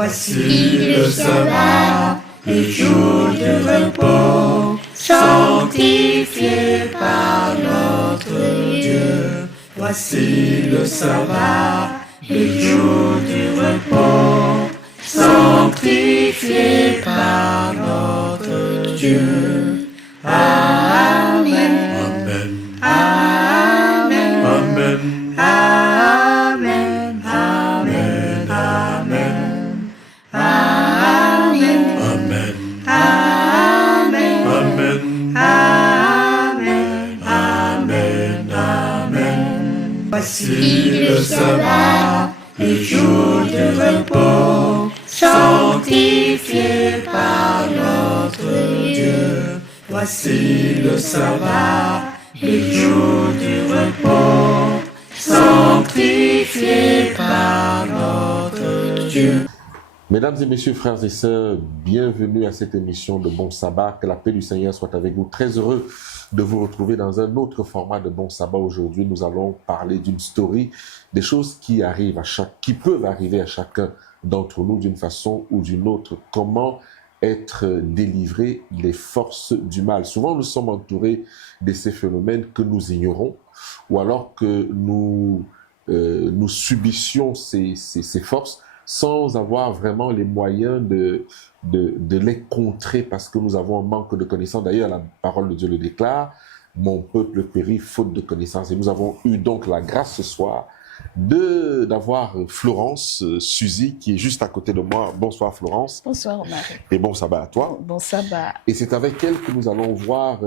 Voici le sabbat, le jour de repos, sanctifié par notre Dieu. Voici le sabbat, le jour du repos, sanctifié par notre Dieu. Amen. Amen. Amen. Amen. Amen. Amen. Amen. Amen. Amen. Amen. Amen. Amen. Amen. Voici le sabbat, le jour de repos, sanctifié par notre Dieu. Voici le sabbat, le jour du repos, sanctifié par notre Dieu. Mesdames et messieurs, frères et sœurs, bienvenue à cette émission de Bon Sabbat. Que la paix du Seigneur soit avec vous. Très heureux de vous retrouver dans un autre format de Bon Sabbat. Aujourd'hui, nous allons parler d'une story, des choses qui arrivent qui peuvent arriver à chacun d'entre nous d'une façon ou d'une autre. Comment être délivré des forces du mal. Souvent, nous sommes entourés de ces phénomènes que nous ignorons ou alors que nous subissions ces forces sans avoir vraiment les moyens de les contrer parce que nous avons un manque de connaissances. D'ailleurs, la parole de Dieu le déclare, « Mon peuple périt faute de connaissances ». Et nous avons eu donc la grâce ce soir d'avoir Florence Suzy qui est juste à côté de moi. Bonsoir Florence. Bonsoir Marie. Et bon sabbat à toi. Bon sabbat. Et c'est avec elle que nous allons voir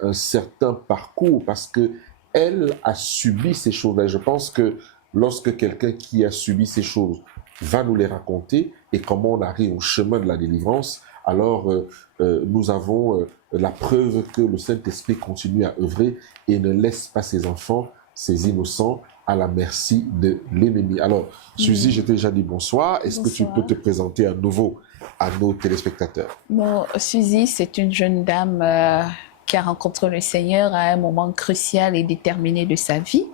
un certain parcours parce que elle a subi ces choses-là. Je pense que lorsque quelqu'un qui a subi ces choses va nous les raconter et comment on arrive au chemin de la délivrance, alors nous avons la preuve que le Saint-Esprit continue à œuvrer et ne laisse pas ses enfants, ses innocents, à la merci de l'ennemi. Alors, Suzy, je t'ai déjà dit bonsoir. Est-ce que tu peux te présenter à nouveau à nos téléspectateurs? Bon, Suzy, c'est une jeune dame qui a rencontré le Seigneur à un moment crucial et déterminé de sa vie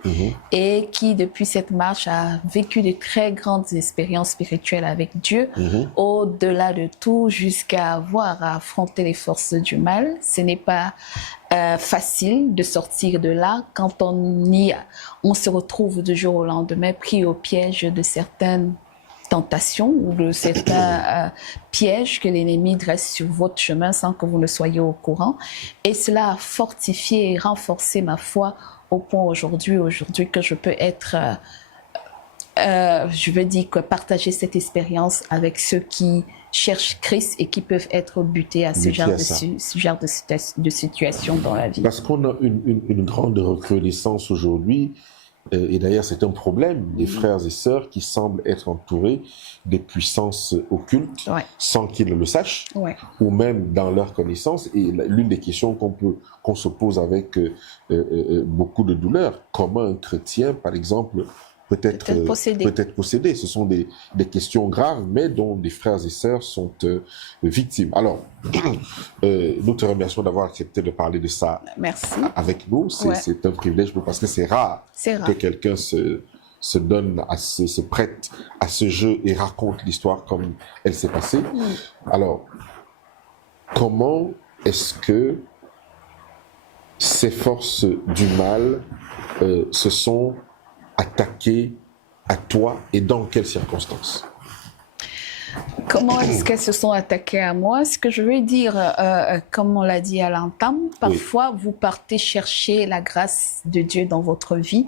et qui, depuis cette marche, a vécu de très grandes expériences spirituelles avec Dieu, au-delà de tout, jusqu'à avoir à affronter les forces du mal. Ce n'est pas facile de sortir de là quand on se retrouve du jour au lendemain pris au piège de certaines tentations ou de certains pièges que l'ennemi dresse sur votre chemin sans que vous ne soyez au courant. Et cela a fortifié et renforcé ma foi au point aujourd'hui que je peux être, je veux dire, que partager cette expérience avec ceux qui cherchent Christ et qui peuvent être butés à ce genre de situation dans la vie. Parce qu'on a une grande recrudescence aujourd'hui. Et d'ailleurs, c'est un problème des frères et sœurs qui semblent être entourés des puissances occultes sans qu'ils le sachent, ou même dans leur connaissance. Et l'une des questions qu'on se pose avec beaucoup de douleur, comment un chrétien, par exemple, peut être possédé. Ce sont des questions graves, mais dont des frères et sœurs sont victimes. Alors, nous te remercions d'avoir accepté de parler de ça avec nous. C'est un privilège parce que c'est rare que quelqu'un se donne, se prête à ce jeu et raconte l'histoire comme elle s'est passée. Alors, comment est-ce que ces forces du mal se sont attaquées à toi et dans quelles circonstances? Comment est-ce qu'elles se sont attaquées à moi? Ce que je veux dire, comme on l'a dit à l'entame, parfois vous partez chercher la grâce de Dieu dans votre vie.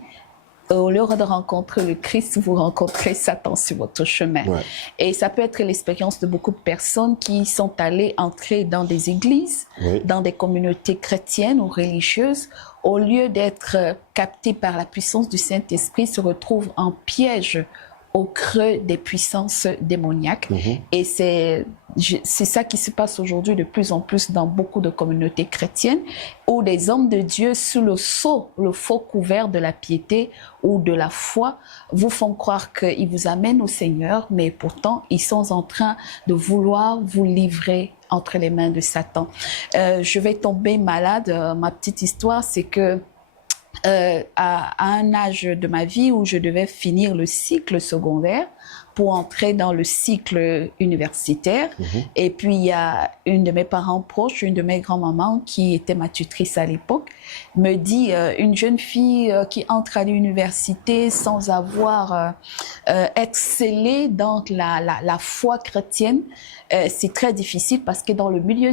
Au lieu de rencontrer le Christ, vous rencontrez Satan sur votre chemin. Et ça peut être l'expérience de beaucoup de personnes qui sont allées entrer dans des églises, dans des communautés chrétiennes ou religieuses, au lieu d'être captées par la puissance du Saint-Esprit, se retrouvent en piège au creux des puissances démoniaques. Et c'est ça qui se passe aujourd'hui de plus en plus dans beaucoup de communautés chrétiennes, où des hommes de Dieu, sous le faux couvert de la piété ou de la foi, vous font croire qu'ils vous amènent au Seigneur, mais pourtant, ils sont en train de vouloir vous livrer entre les mains de Satan. Je vais tomber malade. Ma petite histoire, c'est que à un âge de ma vie où je devais finir le cycle secondaire, pour entrer dans le cycle universitaire. Et puis, il y a une de mes parents proches, une de mes grands-mamans, qui était ma tutrice à l'époque, me dit, une jeune fille qui entre à l'université sans avoir être scellée dans la foi chrétienne, c'est très difficile parce que dans le milieu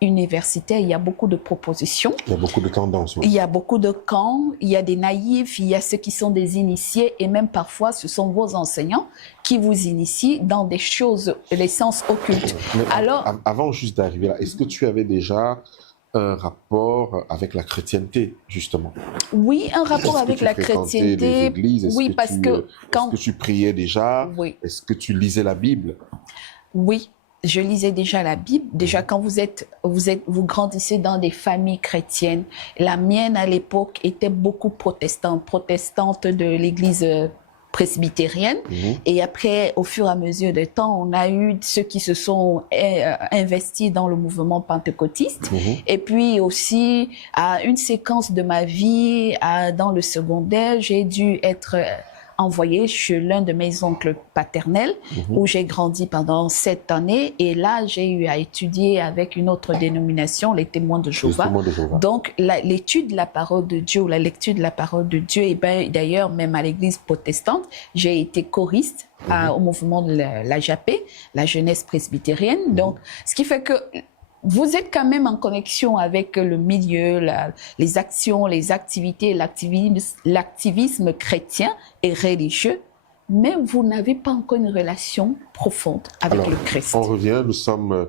universitaire, il y a beaucoup de propositions. Il y a beaucoup de tendances. Oui. Il y a beaucoup de camps, il y a des naïfs, il y a ceux qui sont des initiés et même parfois ce sont vos enseignants qui vous initient dans des choses, les sciences occultes. Mais alors, avant juste d'arriver là, est-ce que tu avais déjà un rapport avec la chrétienté, justement? Oui, un rapport avec la chrétienté. Les églises? Oui, parce que quand... Est-ce que tu priais déjà? Oui. Est-ce que tu lisais la Bible? Oui. Je lisais déjà la Bible. Déjà, quand vous grandissez dans des familles chrétiennes, la mienne à l'époque était beaucoup protestante de l'église presbytérienne. Et après, au fur et à mesure du temps, on a eu ceux qui se sont investis dans le mouvement pentecôtiste. Et puis aussi, à une séquence de ma vie, dans le secondaire, j'ai dû être envoyée chez l'un de mes oncles paternels, où j'ai grandi pendant 7 années. Et là, j'ai eu à étudier avec une autre dénomination, les témoins de Jéhovah. Donc, l'étude de la parole de Dieu, ou la lecture de la parole de Dieu, et ben, d'ailleurs, même à l'église protestante, j'ai été choriste au mouvement de la JAP, la jeunesse presbytérienne. Donc, ce qui fait que vous êtes quand même en connexion avec le milieu, les actions, les activités, l'activisme chrétien et religieux, mais vous n'avez pas encore une relation profonde avec le Christ. On revient, nous sommes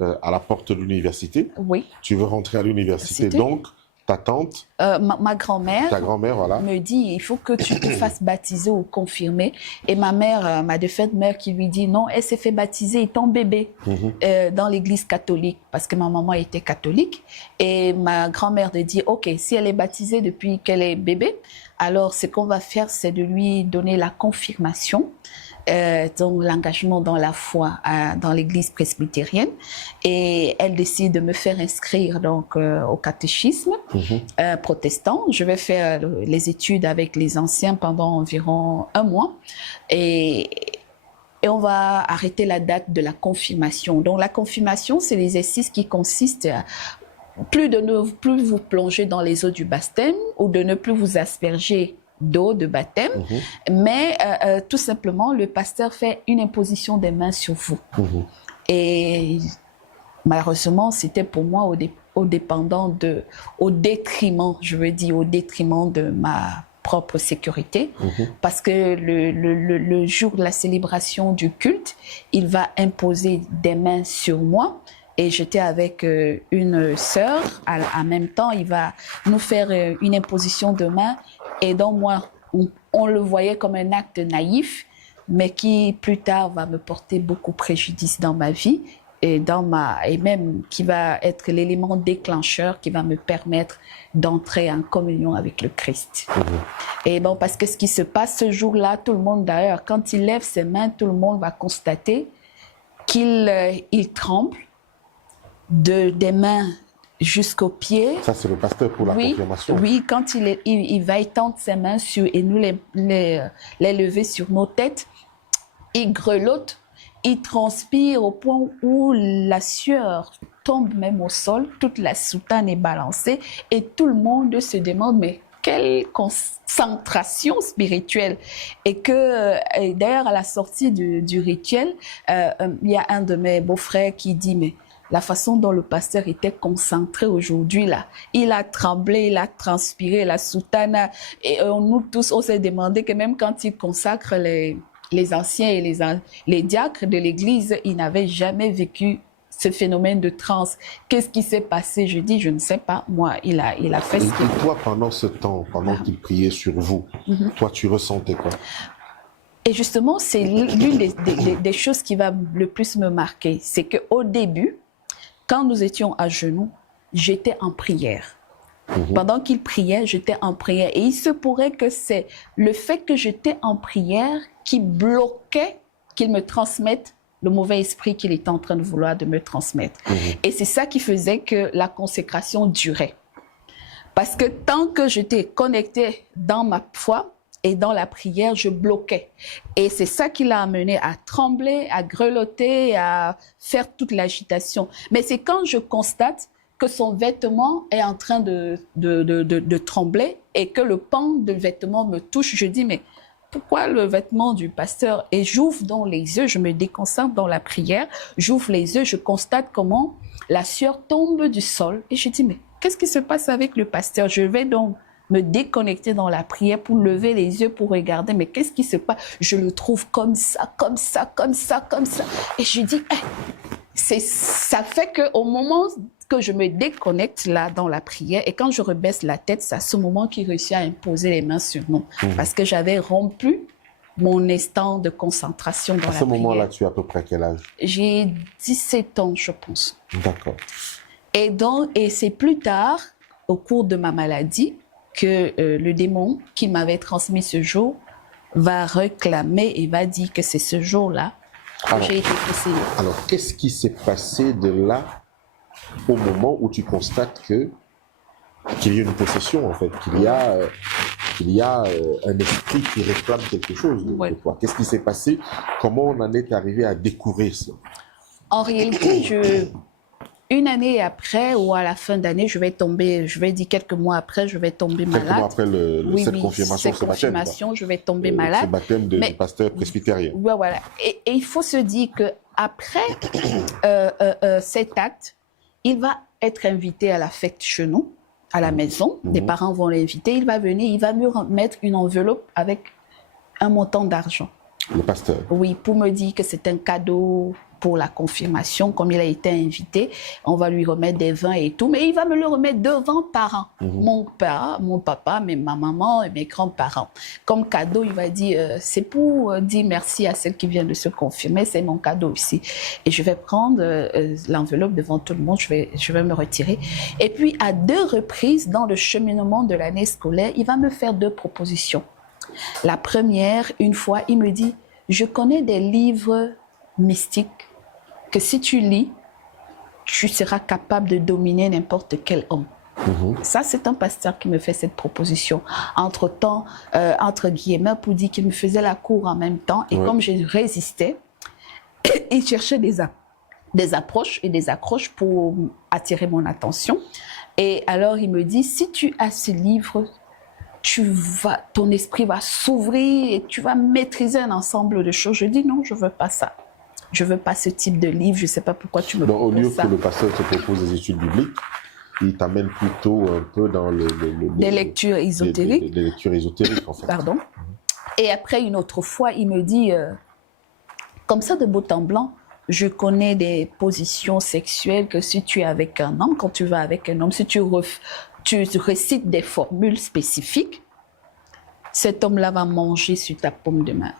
à la porte de l'université. Oui. Tu veux rentrer à l'université, donc ta tante, ma grand-mère, ta grand-mère, voilà, me dit il faut que tu te fasses baptiser ou confirmer. Et ma mère, ma défunte mère, qui lui dit non, elle s'est fait baptiser étant bébé dans l'église catholique parce que ma maman était catholique. Et ma grand-mère me dit ok, si elle est baptisée depuis qu'elle est bébé, alors ce qu'on va faire, c'est de lui donner la confirmation. Donc l'engagement dans la foi dans l'église presbytérienne, et elle décide de me faire inscrire donc au catéchisme protestant. Je vais faire les études avec les anciens pendant environ 1 mois, et on va arrêter la date de la confirmation. Donc la confirmation, c'est l'exercice qui consiste à plus vous plonger dans les eaux du baptême ou de ne plus vous asperger d'eau de baptême, mais tout simplement, le pasteur fait une imposition des mains sur vous. Et malheureusement, c'était pour moi au détriment, je veux dire, au détriment de ma propre sécurité, parce que le jour de la célébration du culte, il va imposer des mains sur moi. Et j'étais avec une sœur, en même temps, il va nous faire une imposition de main. Et donc moi, on le voyait comme un acte naïf, mais qui plus tard va me porter beaucoup préjudice dans ma vie et même qui va être l'élément déclencheur qui va me permettre d'entrer en communion avec le Christ. Et bon, parce que ce qui se passe ce jour-là, tout le monde d'ailleurs, quand il lève ses mains, tout le monde va constater qu'il tremble des mains jusqu'aux pieds. Ça, c'est le pasteur pour la confirmation. Oui, quand il va étendre ses mains et nous les lever sur nos têtes, il grelotte, il transpire au point où la sueur tombe même au sol, toute la soutane est balancée et tout le monde se demande mais quelle concentration spirituelle. Et que d'ailleurs à la sortie du rituel, il y a un de mes beaux-frères qui dit mais la façon dont le pasteur était concentré aujourd'hui, là, il a tremblé, il a transpiré, la soutane. Et nous tous, on s'est demandé que même quand il consacre les anciens et les diacres de l'église, ils n'avaient jamais vécu ce phénomène de transe. Qu'est-ce qui s'est passé? Je dis, je ne sais pas. Moi, il a fait ce qu'il... Et toi, pendant ce temps, pendant qu'il priait sur vous, toi, tu ressentais quoi? Et justement, c'est l'une des choses qui va le plus me marquer. C'est qu'au début, quand nous étions à genoux, j'étais en prière. Pendant qu'il priait, j'étais en prière. Et il se pourrait que c'est le fait que j'étais en prière qui bloquait qu'il me transmette le mauvais esprit qu'il était en train de vouloir de me transmettre. Et c'est ça qui faisait que la consécration durait. Parce que tant que j'étais connectée dans ma foi, et dans la prière, je bloquais. Et c'est ça qui l'a amené à trembler, à grelotter, à faire toute l'agitation. Mais c'est quand je constate que son vêtement est en train de trembler et que le pan de vêtement me touche, je dis, mais pourquoi le vêtement du pasteur? Et j'ouvre donc les yeux, je me déconcentre dans la prière, j'ouvre les yeux, je constate comment la sueur tombe du sol. Et je dis, mais qu'est-ce qui se passe avec le pasteur? Je vais donc me déconnecter dans la prière pour lever les yeux, pour regarder, mais qu'est-ce qui se passe? Je le trouve comme ça, comme ça, comme ça, comme ça. Et je dis, ça fait qu'au moment que je me déconnecte là dans la prière et quand je rebaisse la tête, c'est à ce moment qu'il réussit à imposer les mains sur nous. Parce que j'avais rompu mon instant de concentration dans la prière. À ce moment-là, tu as à peu près quel âge? J'ai 17 ans, je pense. D'accord. Et c'est plus tard, au cours de ma maladie, que le démon qui m'avait transmis ce jour va réclamer et va dire que c'est ce jour-là que j'ai été possédée. Alors, qu'est-ce qui s'est passé de là au moment où tu constates qu'il y a une possession, en fait, qu'il y a un esprit qui réclame quelque chose de toi? Qu'est-ce qui s'est passé? Comment on en est arrivé à découvrir ça? En réalité, une année après ou à la fin d'année, je vais dire quelques mois après, je vais tomber malade. Quelques mois après cette confirmation, cette confirmation, je vais tomber malade. Ce baptême du pasteur presbytérien. Ouais, voilà. Et il faut se dire qu'après cet acte, il va être invité à la fête chez nous, à la maison. Les parents vont l'inviter. Il va venir, il va me remettre une enveloppe avec un montant d'argent. Le pasteur? Oui, pour me dire que c'est un cadeau pour la confirmation. Comme il a été invité, on va lui remettre des vins et tout. Mais il va me le remettre devant parents. Mon père, mon papa, ma maman et mes grands-parents. Comme cadeau, il va dire, c'est pour dire merci à celle qui vient de se confirmer. C'est mon cadeau aussi. Et je vais prendre l'enveloppe devant tout le monde. Je vais me retirer. Et puis, à 2 reprises, dans le cheminement de l'année scolaire, il va me faire 2 propositions. La première, une fois, il me dit, je connais des livres mystiques que si tu lis, tu seras capable de dominer n'importe quel homme. Ça, c'est un pasteur qui me fait cette proposition. Entre-temps, entre guillemets, pour dire qu'il me faisait la cour en même temps. Et comme je résistais, il cherchait des approches et des accroches pour attirer mon attention. Et alors, il me dit, si tu as ce livre, ton esprit va s'ouvrir et tu vas maîtriser un ensemble de choses. Je dis non, je ne veux pas ça. Je ne veux pas ce type de livre. Je ne sais pas pourquoi tu me proposes ça. Au lieu que le pasteur te propose des études bibliques, il t'amène plutôt un peu dans des lectures ésotériques. Des lectures ésotériques, en fait. Pardon. Et après, une autre fois, il me dit, comme ça de beau en blanc, je connais des positions sexuelles que si tu es avec un homme, quand tu vas avec un homme, si tu récites des formules spécifiques, cet homme-là va manger sur ta paume de main.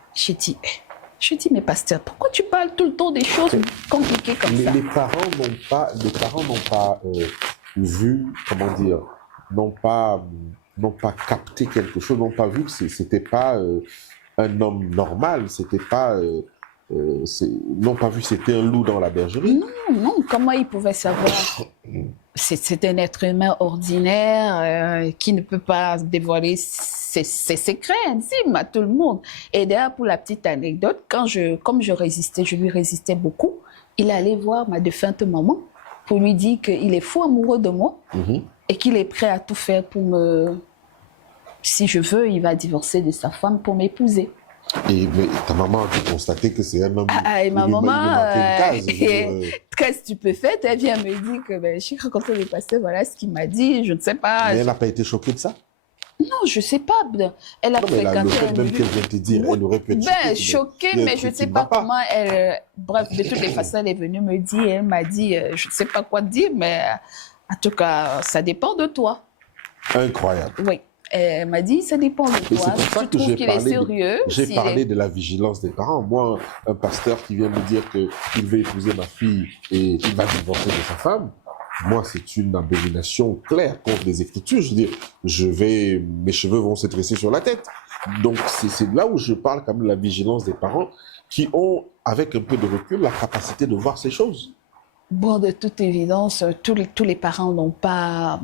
Je dis, mais pasteur, pourquoi tu parles tout le temps des choses compliquées comme ça? Les parents n'ont pas vu, comment dire, n'ont pas capté quelque chose, n'ont pas vu que c'était pas un homme normal, c'était pas... n'ont pas vu que c'était un loup dans la bergerie. Non, comment ils pouvaient savoir? C'est un être humain ordinaire qui ne peut pas dévoiler ses secrets intimes à tout le monde. Et d'ailleurs, pour la petite anecdote, comme je résistais, je lui résistais beaucoup, il allait voir ma défunte maman pour lui dire qu'il est fou amoureux de moi et qu'il est prêt à tout faire pour me... Si je veux, il va divorcer de sa femme pour m'épouser. Mais ta maman a pu constater que c'est un homme. Et ma maman, très stupéfaite, elle vient me dire que j'ai rencontré le pasteur, voilà ce qu'il m'a dit, je ne sais pas. Mais elle n'a pas été choquée de ça? Non, je ne sais pas. Elle a fréquenté. Le fait même qu'elle vient te dire, elle aurait pu être choquée, mais je ne sais pas comment elle. Bref, de toutes les façons, elle est venue me dire, elle m'a dit, je ne sais pas quoi te dire, mais en tout cas, ça dépend de toi. Incroyable. Oui. Elle m'a dit, ça dépend de toi. Si tu trouves qu'il est sérieux. J'ai parlé de la vigilance des parents. Moi, un pasteur qui vient me dire qu'il veut épouser ma fille et qu'il va divorcer de sa femme, moi, c'est une abomination claire contre les Écritures. Je veux dire, mes cheveux vont se dresser sur la tête. Donc, c'est là où je parle quand même de la vigilance des parents qui ont, avec un peu de recul, la capacité de voir ces choses. Bon, de toute évidence, tous les parents n'ont pas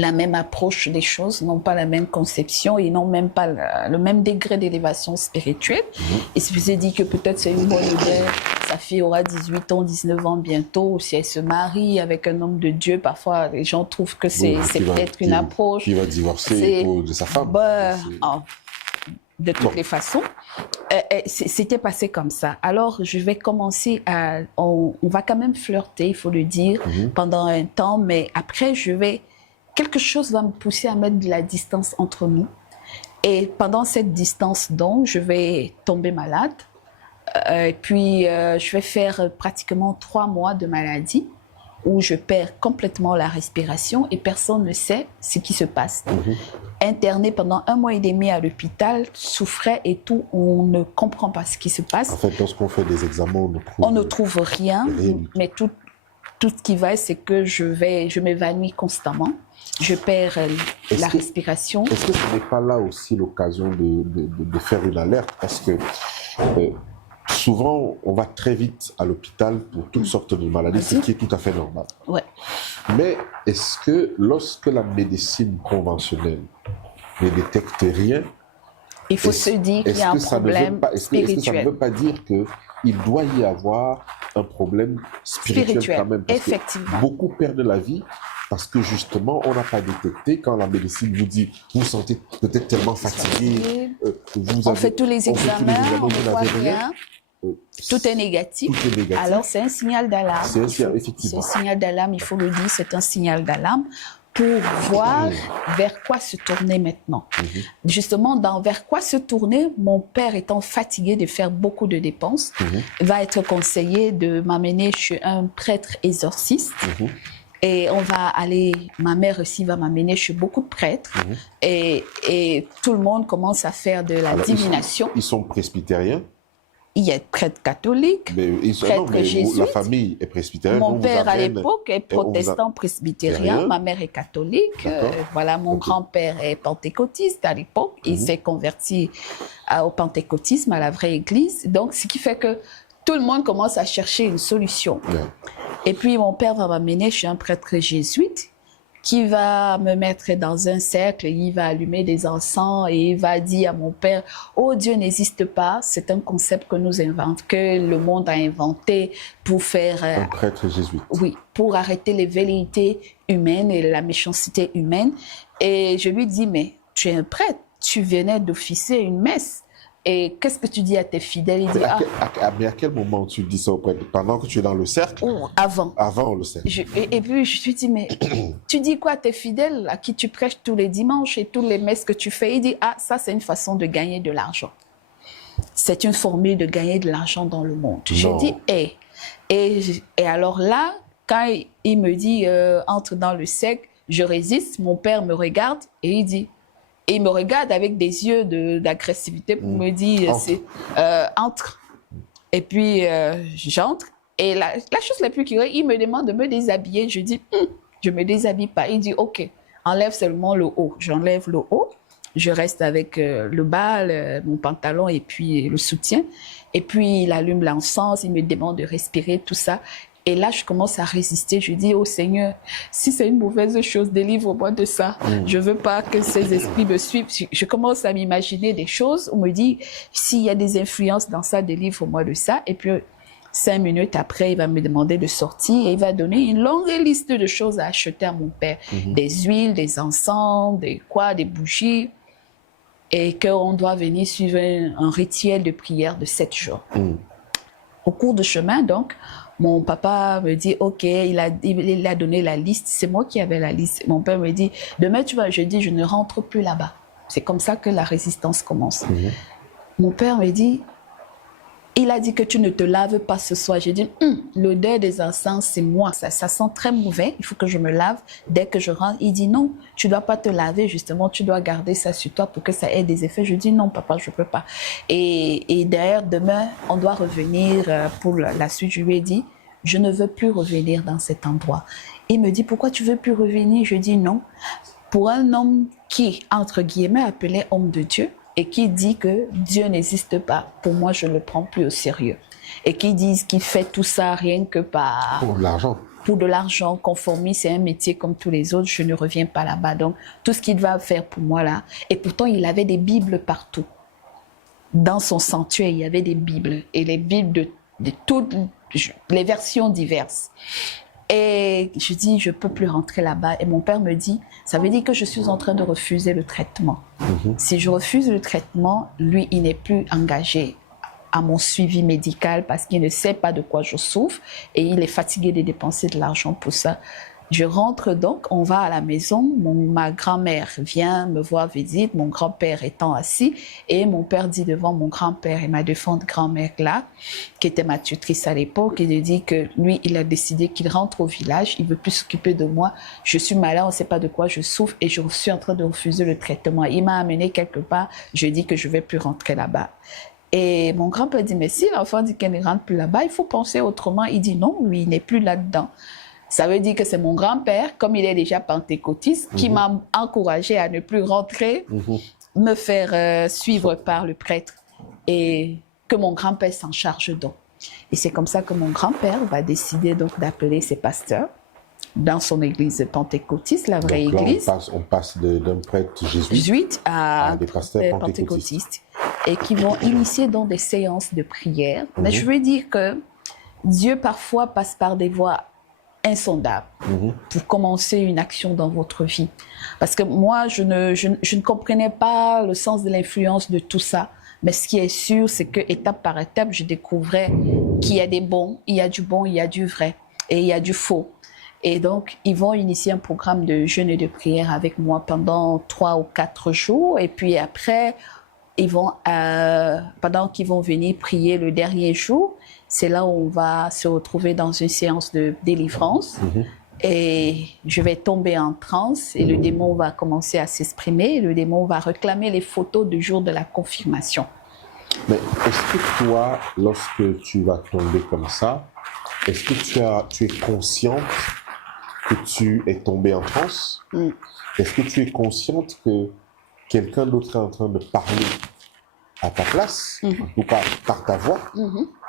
la même approche des choses, n'ont pas la même conception et n'ont même pas le même degré d'élévation spirituelle. Et si vous avez dit que peut-être c'est une bonne idée, sa fille aura 18 ans, 19 ans bientôt, si elle se marie avec un homme de Dieu, parfois les gens trouvent que c'est peut-être une approche. Qui va divorcer de sa femme. De toutes les façons, c'était passé comme ça. Alors, je vais commencer à... On va quand même flirter, il faut le dire, pendant un temps, mais après, quelque chose va me pousser à mettre de la distance entre nous. Et pendant cette distance, donc, je vais tomber malade. Et puis, je vais faire pratiquement 3 mois de maladie où je perds complètement la respiration et personne ne sait ce qui se passe. Internée pendant 1 mois et demi à l'hôpital, souffrait et tout, on ne comprend pas ce qui se passe. En fait, lorsqu'on fait des examens, on ne trouve rien, mais tout ce qui va, c'est que je m'évanouis constamment. Je perds la respiration. Est-ce que ce n'est pas là aussi l'occasion de faire une alerte? Parce que souvent, on va très vite à l'hôpital pour toutes sortes de maladies, ce qui est tout à fait normal. Ouais. Mais est-ce que lorsque la médecine conventionnelle ne détecte rien, il faut se dire qu'il y a un problème spirituel. Est-ce que ça ne veut pas dire qu'il doit y avoir un problème spirituel quand même? Parce effectivement. Que beaucoup perdent la vie parce que justement, on n'a pas détecté quand la médecine vous dit « vous sentez peut-être tellement fatigué ». On fait tous les examens, on ne voit rien. Tout est négatif. Alors c'est un signal d'alarme. C'est un signal d'alarme, il faut le dire, c'est un signal d'alarme pour voir vers quoi se tourner maintenant. Justement, vers quoi se tourner, mon père étant fatigué de faire beaucoup de dépenses, va être conseillé de m'amener chez un prêtre exorciste. Et ma mère aussi va m'amener chez beaucoup de prêtres. Et tout le monde commence à faire de la divination. Ils sont presbytériens? Il y a prêtres catholiques, prêtres jésuites. La famille est presbytérienne. Mon père à l'époque est protestant presbytérien, ma mère est catholique. Voilà, mon grand-père est pentecôtiste à l'époque. Il s'est converti au pentecôtisme, à la vraie église. Donc, ce qui fait que tout le monde commence à chercher une solution. Et puis, mon père va m'amener chez un prêtre jésuite qui va me mettre dans un cercle, il va allumer des encens et il va dire à mon père « Oh, Dieu n'existe pas, c'est un concept que nous inventons, que le monde a inventé pour faire... » Un prêtre jésuite. Oui, pour arrêter les velléités humaines et la méchanceté humaine. Et je lui dis « Mais tu es un prêtre, tu venais d'officier une messe. » Et qu'est-ce que tu dis à tes fidèles? Il dit, mais à quel moment tu dis ça au prêtre? Pendant que tu es dans le cercle? Avant. Avant le cercle. Et puis je lui dis, mais tu dis quoi à tes fidèles à qui tu prêches tous les dimanches et tous les messes que tu fais? Il dit, ça c'est une façon de gagner de l'argent. C'est une formule de gagner de l'argent dans le monde. Je dis, et alors là, quand il me dit, entre dans le cercle, je résiste, mon père me regarde et il dit, et il me regarde avec des yeux d'agressivité pour me dire, entre. Et puis, j'entre. Et la chose la plus curieuse, il me demande de me déshabiller. Je dis, je ne me déshabille pas. Il dit, OK, enlève seulement le haut. J'enlève le haut. Je reste avec le bas, mon pantalon et puis le soutien. Et puis, il allume l'encens. Il me demande de respirer, tout ça. Et là, je commence à résister. Je dis, oh Seigneur, si c'est une mauvaise chose, délivre-moi de ça. Je ne veux pas que ces esprits me suivent. Je commence à m'imaginer des choses. On me dit, s'il y a des influences dans ça, délivre-moi de ça. Et puis, 5 minutes après, il va me demander de sortir et il va donner une longue liste de choses à acheter à mon père. Des huiles, des encens, des bougies. Et qu'on doit venir suivre un rituel de prière de 7 jours. Au cours du chemin, donc, mon papa me dit, OK, il a donné la liste. C'est moi qui avais la liste. Mon père me dit, demain tu vas jeudi, je ne rentre plus là-bas. C'est comme ça que la résistance commence. Mon père me dit, il a dit que tu ne te laves pas ce soir. J'ai dit, l'odeur des encens, c'est moi. Ça sent très mauvais. Il faut que je me lave dès que je rentre. Il dit, non, tu ne dois pas te laver. Justement, tu dois garder ça sur toi pour que ça ait des effets. Je dis, non, papa, je ne peux pas. Et d'ailleurs, demain, on doit revenir pour la suite. Je lui ai dit, je ne veux plus revenir dans cet endroit. Il me dit, pourquoi tu ne veux plus revenir? Je dis, non. Pour un homme qui, entre guillemets, appelé homme de Dieu, et qui dit que Dieu n'existe pas, pour moi, je ne le prends plus au sérieux. et qui disent qu'il fait tout ça rien que par... Pour de l'argent. Pour de l'argent, conformiste, c'est un métier comme tous les autres, je ne reviens pas là-bas. Donc, tout ce qu'il va faire pour moi là, et pourtant, il avait des Bibles partout. Dans son sanctuaire, il y avait des Bibles, et les Bibles de toutes les versions diverses. Et je dis, je ne peux plus rentrer là-bas. Et mon père me dit, ça veut dire que je suis en train de refuser le traitement. Si je refuse le traitement, lui, il n'est plus engagé à mon suivi médical parce qu'il ne sait pas de quoi je souffre et il est fatigué de dépenser de l'argent pour ça. Je rentre donc, on va à la maison, ma grand-mère vient me voir visite, mon grand-père étant assis et mon père dit devant mon grand-père et ma défunte grand-mère là, qui était ma tutrice à l'époque, il lui dit que lui, il a décidé qu'il rentre au village, il veut plus s'occuper de moi, je suis malade, on ne sait pas de quoi je souffre et je suis en train de refuser le traitement. Il m'a amené quelque part, je dis que je ne vais plus rentrer là-bas. Et mon grand-père dit, mais si l'enfant dit qu'elle ne rentre plus là-bas, il faut penser autrement. Il dit non, lui, il n'est plus là-dedans. Ça veut dire que c'est mon grand-père, comme il est déjà pentecôtiste, qui m'a encouragé à ne plus rentrer, me faire suivre par le prêtre et que mon grand-père s'en charge donc. Et c'est comme ça que mon grand-père va décider donc d'appeler ses pasteurs dans son église pentecôtiste, la vraie donc là, église. On passe d'un prêtre jésuite à des pasteurs pentecôtistes et qui vont initier donc des séances de prière. Mais je veux dire que Dieu parfois passe par des voies insondables pour commencer une action dans votre vie. Parce que moi, je ne comprenais pas le sens de l'influence de tout ça. Mais ce qui est sûr, c'est que étape par étape, je découvrais qu'il y a des bons, il y a du bon, il y a du vrai et il y a du faux. Et donc, ils vont initier un programme de jeûne et de prière avec moi pendant 3 ou 4 jours. Et puis après, ils vont, pendant qu'ils vont venir prier le dernier jour, c'est là où on va se retrouver dans une séance de délivrance. Et je vais tomber en transe et le démon va commencer à s'exprimer. Le démon va réclamer les photos du jour de la confirmation. Mais est-ce que toi, lorsque tu vas tomber comme ça, est-ce que tu es consciente que tu es tombée en transe? Est-ce que tu es consciente que quelqu'un d'autre est en train de parler à ta place, en tout cas par ta voix?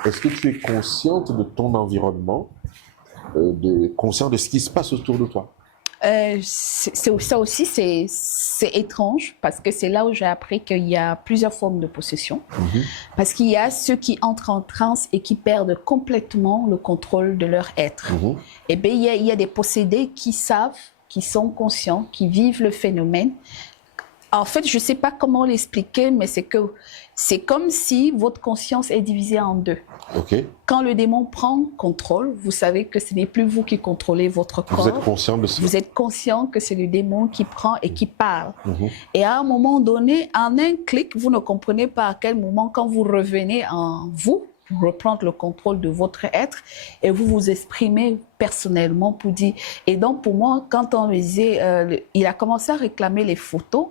Est-ce que tu es consciente de ton environnement, consciente de ce qui se passe autour de toi? Ça aussi, c'est étrange parce que c'est là où j'ai appris qu'il y a plusieurs formes de possession. Parce qu'il y a ceux qui entrent en transe et qui perdent complètement le contrôle de leur être. Et bien, il y a des possédés qui savent, qui sont conscients, qui vivent le phénomène. En fait, je ne sais pas comment l'expliquer, mais c'est comme si votre conscience est divisée en deux. Quand le démon prend contrôle, vous savez que ce n'est plus vous qui contrôlez votre corps. Vous êtes conscient de ça. Vous êtes conscient que c'est le démon qui prend et qui parle. Et à un moment donné, en un clic, vous ne comprenez pas à quel moment, quand vous revenez en vous, pour reprendre le contrôle de votre être et vous vous exprimez personnellement pour dire. Et donc, pour moi, quand on me disait, il a commencé à réclamer les photos,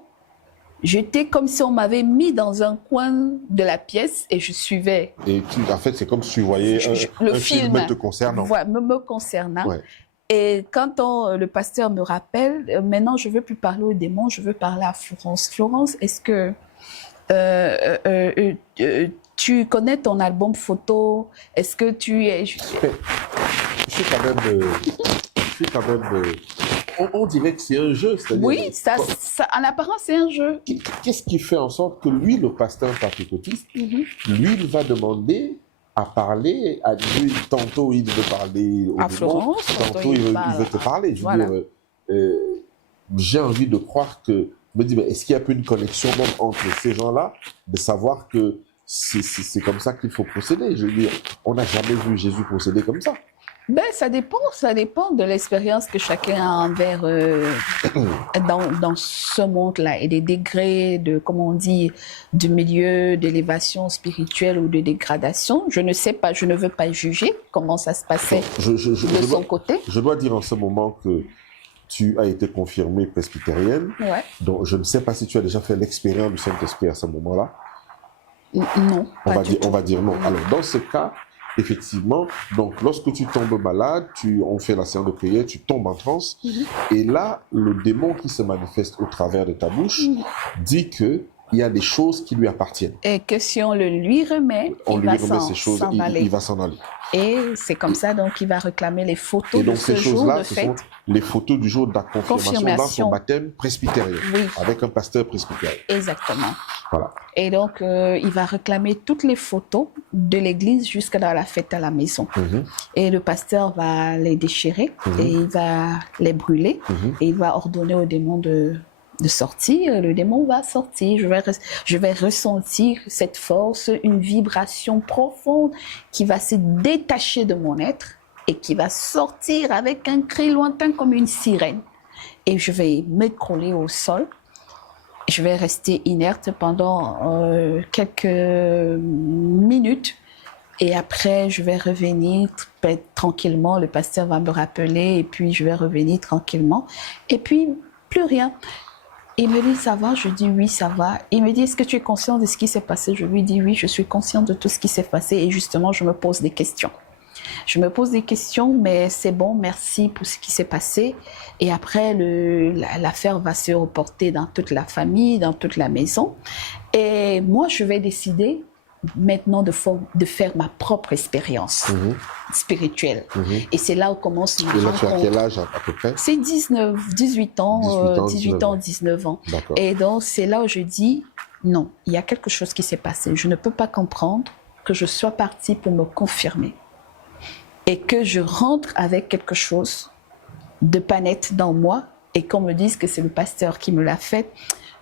j'étais comme si on m'avait mis dans un coin de la pièce et je suivais. Et en fait, c'est comme si tu voyais un film te concernant. Voilà, me concernant. Et quand le pasteur me rappelle, maintenant je ne veux plus parler au démon, je veux parler à Florence. Florence, est-ce que tu connais ton album photo? Est-ce que tu es... Je suis quand même... On dirait que c'est un jeu. Oui, ça, en apparence, c'est un jeu. Qu'est-ce qui fait en sorte que lui, le pasteur pentecôtiste, lui, il va demander à parler à Dieu? Tantôt, il veut parler au à démon, Florence, tantôt, il veut te parler. Je veux dire, j'ai envie de croire que... Je me dis, mais est-ce qu'il y a peu une connexion même entre ces gens-là, de savoir que c'est comme ça qu'il faut procéder? Je veux dire, on n'a jamais vu Jésus procéder comme ça. Ben, ça dépend de l'expérience que chacun a envers dans ce monde-là et des degrés de, comment on dit, du milieu d'élévation spirituelle ou de dégradation. Je ne sais pas, je ne veux pas juger comment ça se passait de son côté. Je dois dire en ce moment que tu as été confirmée presbytérienne. Donc, je ne sais pas si tu as déjà fait l'expérience du Saint-Esprit à ce moment-là. Non, on va dire non. Alors, dans ce cas, effectivement, donc lorsque tu tombes malade, on fait la séance de prière, tu tombes en transe, et là, le démon qui se manifeste au travers de ta bouche dit que il y a des choses qui lui appartiennent. Et que si on le lui remet, On il lui va remet ces choses, s'en aller. il va s'en aller. Et c'est comme ça donc qu'il va réclamer les photos Et donc de ce ces jour choses-là, de ce fête. sont les photos du jour de la confirmation dans son Confirmation. baptême presbytérien, Oui. avec un pasteur presbytérien. Exactement. Voilà. Et donc, il va réclamer toutes les photos de l'église jusqu'à dans la fête à la maison. Et le pasteur va les déchirer et il va les brûler et il va ordonner au démon de sortir. Le démon va sortir. Je vais ressentir cette force, une vibration profonde qui va se détacher de mon être et qui va sortir avec un cri lointain comme une sirène. Et je vais m'écrouler au sol. Je vais rester inerte pendant quelques minutes et après je vais revenir tranquillement. Le pasteur va me rappeler et puis je vais revenir tranquillement et puis plus rien. Il me dit ça va, je dis oui ça va. Il me dit est-ce que tu es conscient de ce qui s'est passé? Je lui dis oui, je suis consciente de tout ce qui s'est passé et justement je me pose des questions. Je me pose des questions, mais c'est bon, merci pour ce qui s'est passé. Et après, l'affaire va se reporter dans toute la famille, dans toute la maison. Et moi, je vais décider maintenant de faire ma propre expérience spirituelle. Et c'est là où commence ma rencontre. Et là, tu as quel âge à peu près? C'est 18 ans, 19 ans. Et donc, c'est là où je dis, non, il y a quelque chose qui s'est passé. Je ne peux pas comprendre que je sois partie pour me confirmer. Et que je rentre avec quelque chose de pas net dans moi et qu'on me dise que c'est le pasteur qui me l'a fait,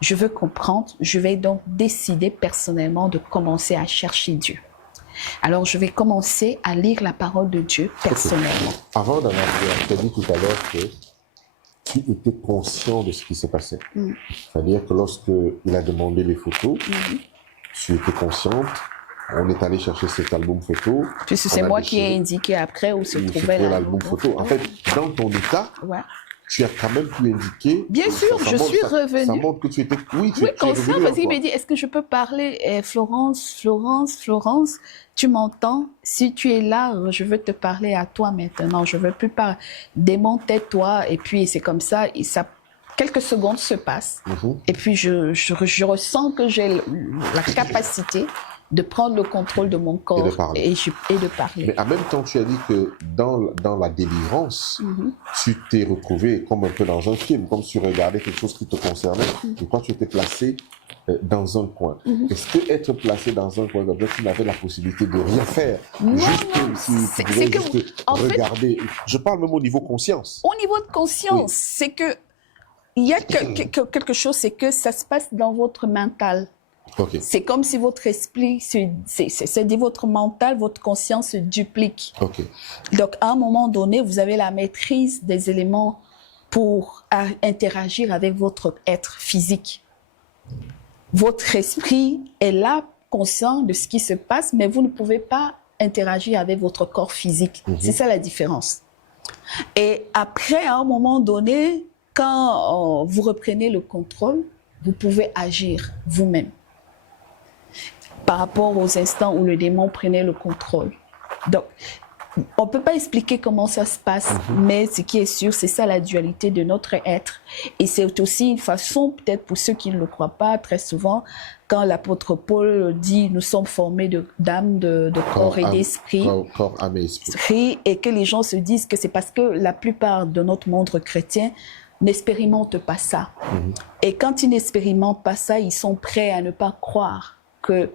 je veux comprendre. Je vais donc décider personnellement de commencer à chercher Dieu. Alors, je vais commencer à lire la parole de Dieu personnellement. Avant d'en arriver, tu as dit tout à l'heure que tu étais conscient de ce qui s'est passé. C'est-à-dire que lorsqu'il a demandé les photos, tu étais consciente. On est allé chercher cet album photo. Puisque c'est moi qui ai indiqué après où se trouvait l'album photo. En fait, dans ton état, tu as quand même pu indiquer. Bien sûr, je suis revenue. Ça montre que tu étais. Oui, conscient, parce qu'il m'a dit est-ce que je peux parler Florence, tu m'entends? Si tu es là, je veux te parler à toi maintenant. Je veux plus parler. Démon, tais-toi. Et puis, c'est comme ça. Et ça quelques secondes se passent. Et puis, je ressens que j'ai la capacité de prendre le contrôle de mon corps et de parler. Mais en même temps, tu as dit que dans la délivrance, tu t'es retrouvé comme un peu dans un film, comme si tu regardais quelque chose qui te concernait, et toi, tu étais placé dans un coin. Est-ce que être placé dans un coin, tu n'avais la possibilité de rien faire? Non, juste regarder. Je parle même au niveau conscience. Au niveau de conscience, c'est que il y a quelque chose, c'est que ça se passe dans votre mental. C'est comme si votre esprit, c'est votre mental, votre conscience se duplique. Donc, à un moment donné, vous avez la maîtrise des éléments pour interagir avec votre être physique. Votre esprit est là, conscient de ce qui se passe, mais vous ne pouvez pas interagir avec votre corps physique. C'est ça la différence. Et après, à un moment donné, quand vous reprenez le contrôle, vous pouvez agir vous-même par rapport aux instants où le démon prenait le contrôle. Donc, on ne peut pas expliquer comment ça se passe, mais ce qui est sûr, c'est ça la dualité de notre être. Et c'est aussi une façon, peut-être pour ceux qui ne le croient pas, très souvent, quand l'apôtre Paul dit « nous sommes formés d'âme, de corps et d'esprit », corps, âme et esprit. Et que les gens se disent que c'est parce que la plupart de notre monde chrétien n'expérimentent pas ça. Et quand ils n'expérimentent pas ça, ils sont prêts à ne pas croire que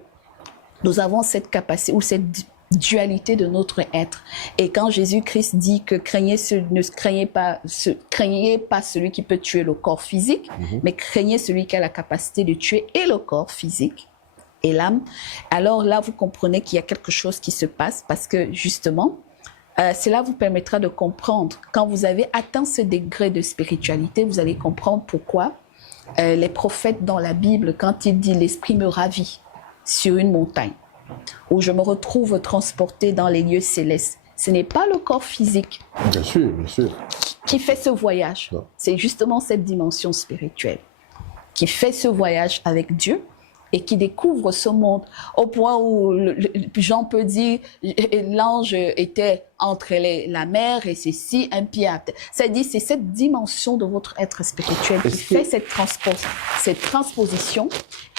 nous avons cette capacité ou cette dualité de notre être. Et quand Jésus-Christ dit que ne craignez pas celui qui peut tuer le corps physique, mais craignez celui qui a la capacité de tuer et le corps physique et l'âme, alors là, vous comprenez qu'il y a quelque chose qui se passe parce que justement, cela vous permettra de comprendre. Quand vous avez atteint ce degré de spiritualité, vous allez comprendre pourquoi les prophètes dans la Bible, quand ils disent « l'esprit me ravit », sur une montagne, où je me retrouve transporté dans les lieux célestes. Ce n'est pas le corps physique bien sûr, qui fait ce voyage. C'est justement cette dimension spirituelle qui fait ce voyage avec Dieu et qui découvre ce monde au point où Jean peut dire l'ange était entre la mer et ceci, un pied à terre. C'est-à-dire, c'est cette dimension de votre être spirituel qui fait cette transposition,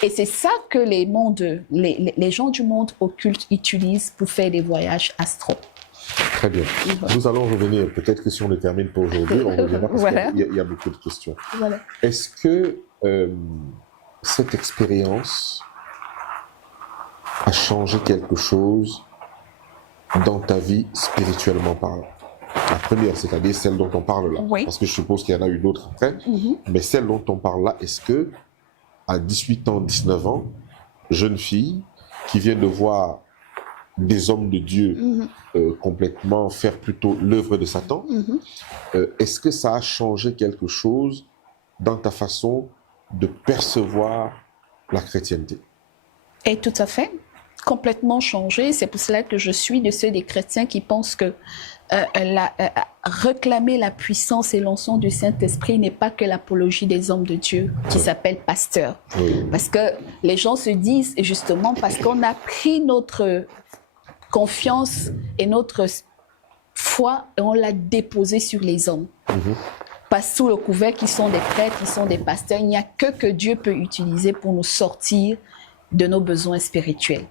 et c'est ça que les gens du monde occulte utilisent pour faire des voyages astraux. Très bien. Nous allons revenir, peut-être que si on le termine pour aujourd'hui, on reviendra parce Voilà. qu'il y a beaucoup de questions. Voilà. Est-ce que cette expérience a changé quelque chose dans ta vie spirituellement parlant? La première, c'est-à-dire celle dont on parle là. Oui. Parce que je suppose qu'il y en a eu d'autres après. Mais celle dont on parle là, est-ce que à 18 ans, 19 ans, jeune fille qui vient de voir des hommes de Dieu complètement faire plutôt l'œuvre de Satan, est-ce que ça a changé quelque chose dans ta façon de percevoir la chrétienté? Et tout à fait, complètement changé. C'est pour cela que je suis de ceux des chrétiens qui pensent que réclamer la puissance et l'onction du Saint-Esprit n'est pas que l'apologie des hommes de Dieu qui s'appellent pasteurs. Parce que les gens se disent, et justement parce qu'on a pris notre confiance et notre foi et on l'a déposée sur les hommes. Pas sous le couvert qui sont des prêtres, qui sont des pasteurs. Il n'y a que Dieu peut utiliser pour nous sortir de nos besoins spirituels.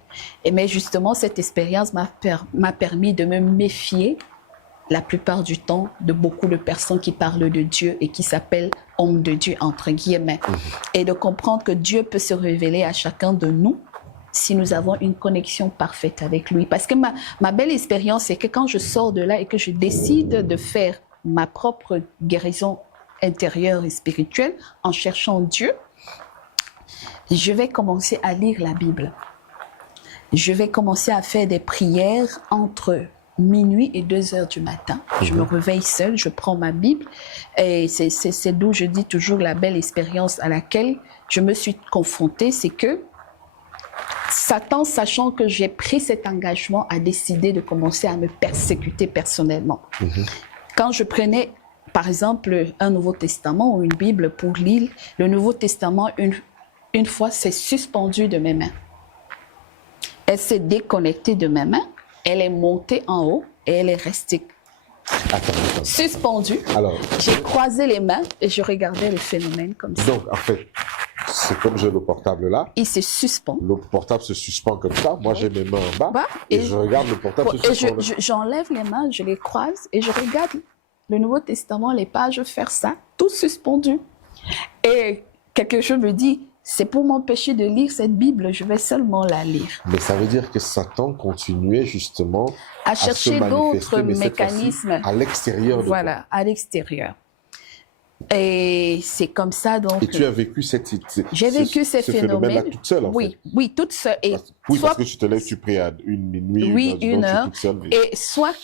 Mais justement, cette expérience m'a permis de me méfier la plupart du temps de beaucoup de personnes qui parlent de Dieu et qui s'appellent hommes de Dieu, entre guillemets. Et de comprendre que Dieu peut se révéler à chacun de nous si nous avons une connexion parfaite avec lui. Parce que ma belle expérience, c'est que quand je sors de là et que je décide de faire ma propre guérison intérieure et spirituelle en cherchant Dieu, je vais commencer à lire la Bible. Je vais commencer à faire des prières entre minuit et 2 heures du matin. Je me réveille seule, je prends ma Bible et c'est d'où je dis toujours la belle expérience à laquelle je me suis confrontée, c'est que Satan, sachant que j'ai pris cet engagement, a décidé de commencer à me persécuter personnellement. Quand je prenais, par exemple, un Nouveau Testament ou une Bible pour lire, le Nouveau Testament, une fois, s'est suspendu de mes mains. Elle s'est déconnectée de mes mains, elle est montée en haut et elle est restée suspendue. Alors, j'ai croisé les mains et je regardais le phénomène comme ça. Donc, en fait, c'est comme j'ai le portable là. Il se suspend. Le portable se suspend comme ça. Moi, j'ai mes mains en bas et je regarde le portable se suspendre. J'enlève les mains, je les croise et je regarde le Nouveau Testament, les pages, faire ça, tout suspendu. Et quelque chose me dit, c'est pour m'empêcher de lire cette Bible, je vais seulement la lire. Mais ça veut dire que Satan continuait justement à chercher d'autres mécanismes à l'extérieur. Voilà, à l'extérieur. Et c'est comme ça donc. Et tu as vécu ces phénomènes-là toute seule, en fait. Oui, toute seule. Et oui, parce que tu te lèves, tu pries à minuit, une heure. Et soit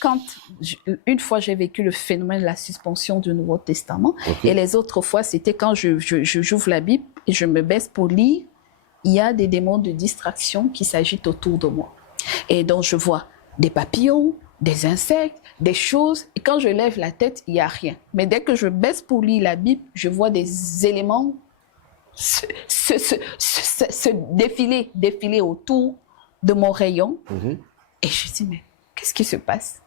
une fois j'ai vécu le phénomène de la suspension du Nouveau Testament, et les autres fois c'était quand j'ouvre la Bible et je me baisse pour lire, il y a des démons de distraction qui s'agitent autour de moi. Et donc je vois des papillons, des insectes, des choses, et quand je lève la tête, il n'y a rien. Mais dès que je baisse pour lire la Bible, je vois des éléments se défiler autour de mon rayon. Et je dis, mais qu'est-ce qui se passe?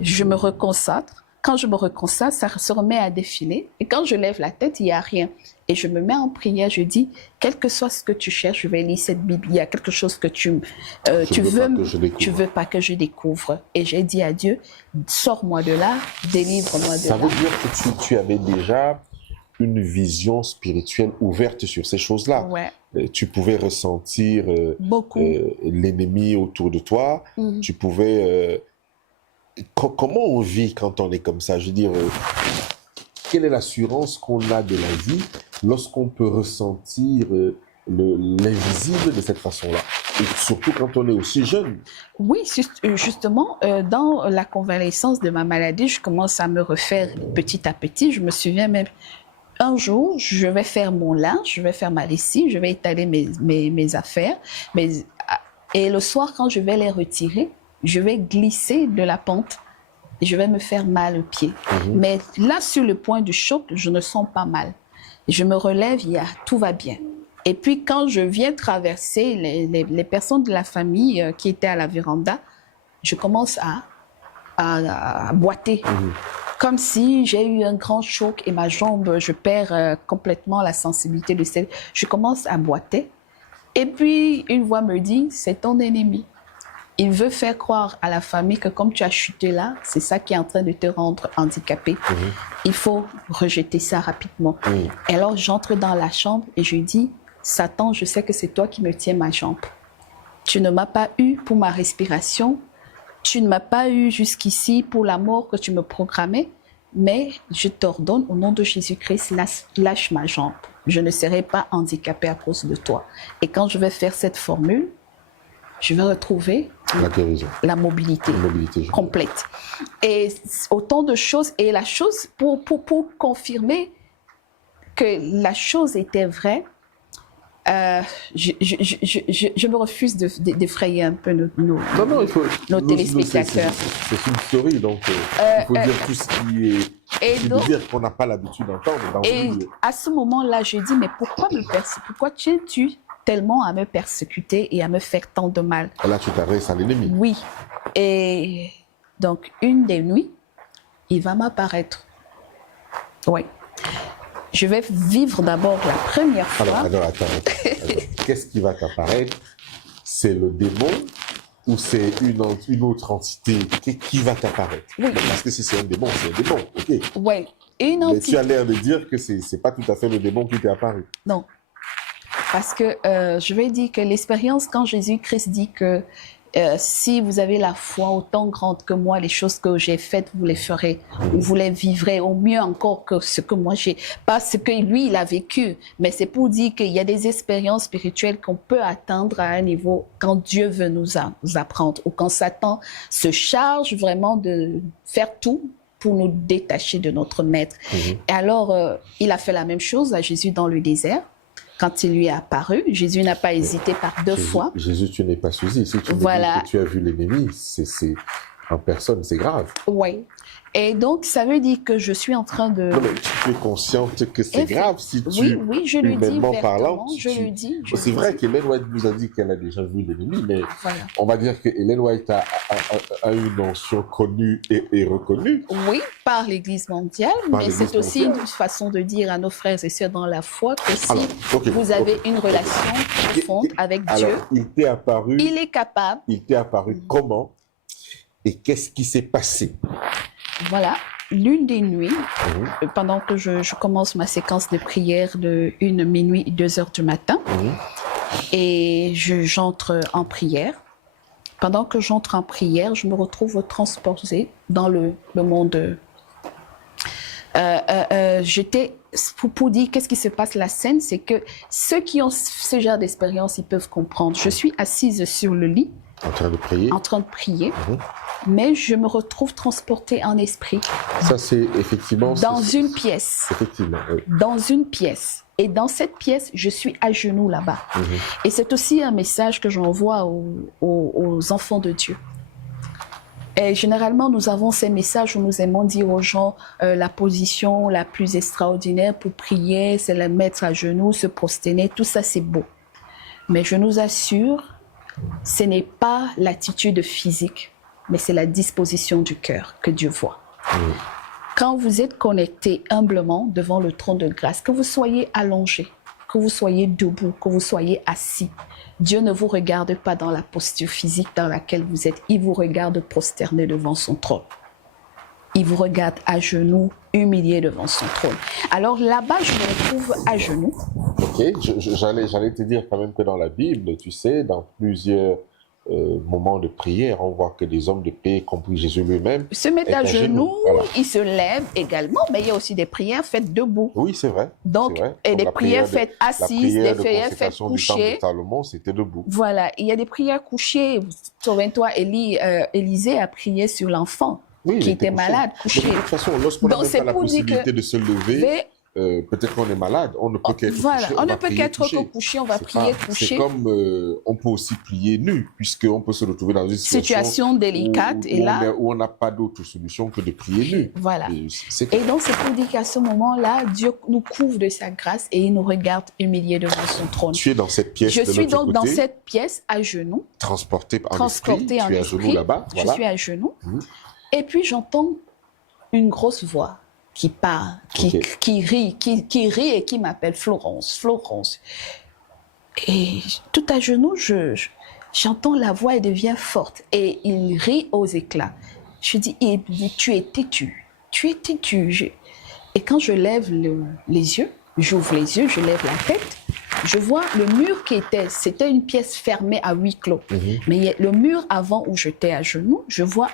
Je me reconcentre. Quand je me reconcentre, ça se remet à défiler. Et quand je lève la tête, il n'y a rien. Et je me mets en prière, je dis, quel que soit ce que tu cherches, je vais lire cette Bible. Il y a quelque chose que tu veux pas que je découvre. Et j'ai dit à Dieu, sors-moi de là, délivre-moi de là. Ça veut dire que tu avais déjà une vision spirituelle ouverte sur ces choses-là. Ouais. Tu pouvais ressentir l'ennemi autour de toi. Tu pouvais... Comment on vit quand on est comme ça? Je veux dire, quelle est l'assurance qu'on a de la vie lorsqu'on peut ressentir l'invisible de cette façon-là? Et surtout quand on est aussi jeune. Oui, justement, dans la convalescence de ma maladie, je commence à me refaire petit à petit. Je me souviens même, un jour, je vais faire mon linge, je vais faire ma lessive, je vais étaler mes affaires. Et le soir, quand je vais les retirer, je vais glisser de la pente et je vais me faire mal au pied. Mais là, sur le point du choc, je ne sens pas mal. Je me relève, tout va bien. Et puis, quand je viens traverser les personnes de la famille qui étaient à la véranda, je commence à boiter. Comme si j'ai eu un grand choc et ma jambe, je perds complètement la sensibilité de celle. Je commence à boiter. Et puis, une voix me dit, c'est ton ennemi. Il veut faire croire à la famille que comme tu as chuté là, c'est ça qui est en train de te rendre handicapé. Il faut rejeter ça rapidement. Et alors, j'entre dans la chambre et je dis, Satan, je sais que c'est toi qui me tiens ma jambe. Tu ne m'as pas eu pour ma respiration. Tu ne m'as pas eu jusqu'ici pour la mort que tu me programmais. Mais je t'ordonne, au nom de Jésus-Christ, lâche ma jambe. Je ne serai pas handicapé à cause de toi. Et quand je vais faire cette formule, je vais retrouver la mobilité complète. Et autant de choses. Et la chose, pour confirmer que la chose était vraie, je me refuse d'effrayer un peu nos téléspectateurs. C'est une story, donc il faut dire tout ce qui veut dire qu'on n'a pas l'habitude d'entendre. Et à ce moment-là, je dis, mais pourquoi tiens-tu tellement à me persécuter et à me faire tant de mal? Là, tu t'adresses à l'ennemi. Oui. Et donc, une des nuits, il va m'apparaître. Oui. Je vais vivre d'abord la première fois. Alors, attends. Qu'est-ce qui va t'apparaître? C'est le démon ou c'est une autre entité qui va t'apparaître? Oui. Parce que si c'est un démon, ok. Oui. Une entité. Mais tu as l'air de dire que c'est pas tout à fait le démon qui t'est apparu. Non. Parce que je vais dire que l'expérience, quand Jésus-Christ dit que si vous avez la foi autant grande que moi, les choses que j'ai faites, vous les ferez. Vous les vivrez au mieux encore que ce que moi j'ai. Pas ce que lui, il a vécu, mais c'est pour dire qu'il y a des expériences spirituelles qu'on peut atteindre à un niveau quand Dieu veut nous apprendre ou quand Satan se charge vraiment de faire tout pour nous détacher de notre maître. Et alors, il a fait la même chose à Jésus dans le désert. Quand il lui est apparu, Jésus n'a pas hésité par deux fois. Jésus, tu n'es pas Suzy. Si tu me dis que tu as vu l'ennemi, c'est en personne, c'est grave. Oui. Et donc, ça veut dire que je suis en train de... Non, mais tu es consciente que c'est grave si tu... Oui, je le dis vertement, le dis. C'est vrai qu'Ellen White nous a dit qu'elle a déjà vu l'ennemi, mais on va dire qu'Ellen White a une notion connue et reconnue. Oui, par l'Église mondiale, mais c'est aussi une façon de dire à nos frères et sœurs dans la foi que si vous avez une relation profonde avec Dieu, il t'est apparu... Il est capable... Il t'est apparu comment? Et qu'est-ce qui s'est passé? Voilà, l'une des nuits, pendant que je commence ma séquence de prière de 1 minuit, 2 heures du matin, et j'entre en prière. Pendant que j'entre en prière, je me retrouve transportée dans le monde. J'étais, pour dire qu'est-ce qui se passe, la scène, c'est que ceux qui ont ce genre d'expérience, ils peuvent comprendre. Je suis assise sur le lit. En train de prier. En train de prier. Mais je me retrouve transportée en esprit. Ça, c'est effectivement... Dans une pièce. Effectivement, oui. Dans une pièce. Et dans cette pièce, je suis à genoux là-bas. Et c'est aussi un message que j'envoie aux enfants de Dieu. Et généralement, nous avons ces messages où nous aimons dire aux gens la position la plus extraordinaire pour prier, c'est la mettre à genoux, se prosterner. Tout ça, c'est beau. Mais je nous assure, ce n'est pas l'attitude physique, mais c'est la disposition du cœur que Dieu voit. Quand vous êtes connecté humblement devant le trône de grâce, que vous soyez allongé, que vous soyez debout, que vous soyez assis, Dieu ne vous regarde pas dans la posture physique dans laquelle vous êtes. Il vous regarde prosterné devant son trône. Il vous regarde à genoux, humilié devant son trône. Alors là-bas, je me retrouve à genoux. Ok, j'allais te dire quand même que dans la Bible, tu sais, dans plusieurs moments de prière, on voit que des hommes de paix, y compris Jésus lui-même, se mettent à genoux, voilà. Ils se lèvent également, mais il y a aussi des prières faites debout. Oui, c'est vrai. Donc, vrai. Et des prières faites assises, des prières faites couchées. De Salomon, c'était debout. Voilà, il y a des prières couchées. Souviens-toi, Élisée a prié sur l'enfant qui était malade, couché. De toute façon, lorsqu'on n'a même pas la possibilité de se lever, peut-être qu'on est malade, on ne peut qu'être Voilà, couché. on ne peut qu'être couché, on va prier couché. C'est comme on peut aussi prier nu, puisqu'on peut se retrouver dans une situation délicate. Où on n'a pas d'autre solution que de prier nu. Voilà. Et donc, c'est pour dire qu'à ce moment-là, Dieu nous couvre de sa grâce et il nous regarde humiliés devant son trône. Tu es dans cette pièce Je suis donc dans cette pièce à genoux. Transporté en esprit. Tu es à genoux là-bas. Voilà. Je suis à genoux. Et puis, j'entends une grosse voix qui parle, qui rit et qui m'appelle Florence, Florence. Et tout à genoux, j'entends la voix, elle devient forte. Et il rit aux éclats. Je dis, tu es têtu, tu es têtu. Et quand je lève les yeux, j'ouvre les yeux, je lève la tête, je vois le mur c'était une pièce fermée à huis clos. Mais le mur avant où j'étais à genoux, je vois